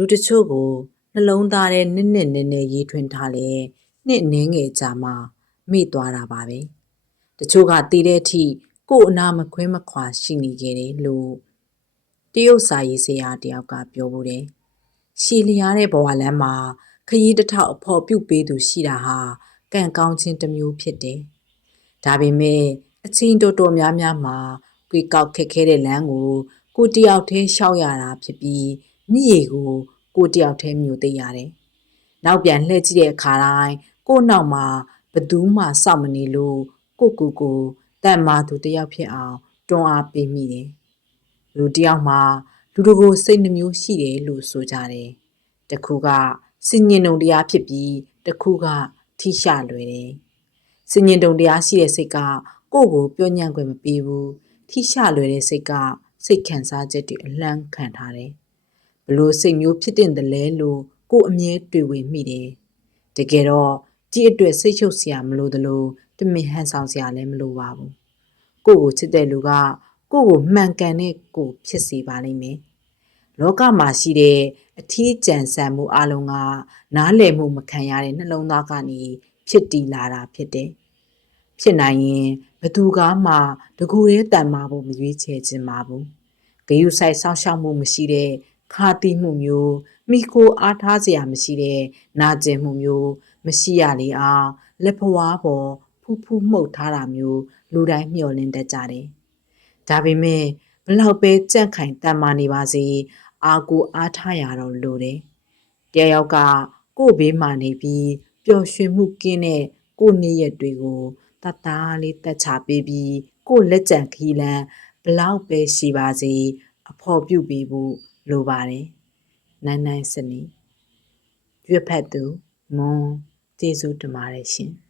လူတချို့ကိုနှလုံးသားထဲနစ်နစ်နဲနဲရေးထွင်းထားလဲနှစ်နင်းငယ်ကြာမှမိသွားတာပါပဲတချို့ကတည်တဲ့အထိကို့အနာမခွဲမခွာရှိနေခဲ့တယ်လို့တရုတ်စာရေးဆရာတယောက်ကပြောဘူးတယ်ရှည်လျားတဲ့ဘဝလမ်းမှာခရီးတစ်ထောက်အဖို့ပြုတ်ပေးသူရှိတာဟာကံကောင်းခြင်းတစ်မျိုးဖြစ်တယ်ဒါပေမဲ့အချင်းတော်တော်များများမှာကြွေကောက်ခက်ခဲတဲ့လမ်းကိုကိုတယောက်တည်းရှောက်ရတာဖြစ်ပြီး မြည်ကိုကိုတယောက်တည်းမျိုးသိရတယ်။နောက်ပြန်လှည့်ကြည့်တဲ့အခါတိုင်းကိုနောက်မှာဘသူမှစောင့်မနေလို့ကိုကူကိုတန်မာသူတယောက်ဖြစ်အောင်တွန်းအားပေးမိတယ်။လူတယောက်မှာလူတကိုစိတ်နှမျိုးရှိတယ်လို့ဆိုကြတယ်။တစ်ခုကစင်ញင်ုံတရားဖြစ်ပြီးတစ်ခုကထိရှလွယ်တယ်။စင်ញင်တုံတရားရှိတဲ့စိတ်ကကိုယ့်ကိုပြောညံ့ခွင့်မပေးဘူး။ထိရှလွယ်တဲ့စိတ်ကစိတ်ခံစားချက်တွေအလန့်ခံထားတယ်။ ဘလို့စိတ်မျိုးဖြစ်တဲ့တလဲလို့ကိုယ်အမြဲတွေ့ဝေမိတယ်။တကယ်တော့ဒီအတွက်စိတ်ချုပ်စရာမလိုသလိုတမင်ဟန်ဆောင်စရာလည်းမလိုပါဘူး။ကိုယ့်ကိုချစ်တဲ့လူကကိုယ့်ကိုမှန်ကန်တဲ့ကိုယ်ဖြစ်စေပါလိမ့်မယ်။လောကမှာရှိတဲ့အထီးကျန်ဆန်မှုအလုံးကနားလည်မှုမခံရတဲ့နှလုံးသားကနေဖြစ်တည်လာတာဖြစ်တယ်။ဖြစ်နိုင်ရင်ဘသူကမှတကူရဲတန်မာဖို့မရွေးချယ်ခြင်းပါဘူး။ဂယုဆိုင်စောင့်ရှောက်မှုမရှိတဲ့ ခါတီးမှုမျိုးမိကိုအားထားစရာမရှိတဲ့နာကျင်မှုမျိုးမရှိရလေအောင်လက်ဖွားပေါ်ဖူးဖူးမှုတ်ထားတာမျိုးလူတိုင်းမျှော်လင့်တတ်ကြတယ်။ဒါပေမဲ့ဘလောက်ပဲကြန့်ခိုင်တန်မာနေပါစေအာကိုအားထားရတော့လို့တယ်။တယောက်ကကို့ဘေးမှာနေပြီးပျော်ရွှင်မှုကင်းတဲ့ကို့နေ့ရက်တွေကိုတတ်တားလေးတက်ချပေးပြီးကို့လက်ကြံခီးလန်းဘလောက်ပဲရှိပါစေ အဖော်ပြုတ်ပေးဖို့လိုပါတယ်။နိုင်နိုင်စနီရွက်ဖက်သူမွန်ကျေးဇူးတင်ပါတယ်ရှင်။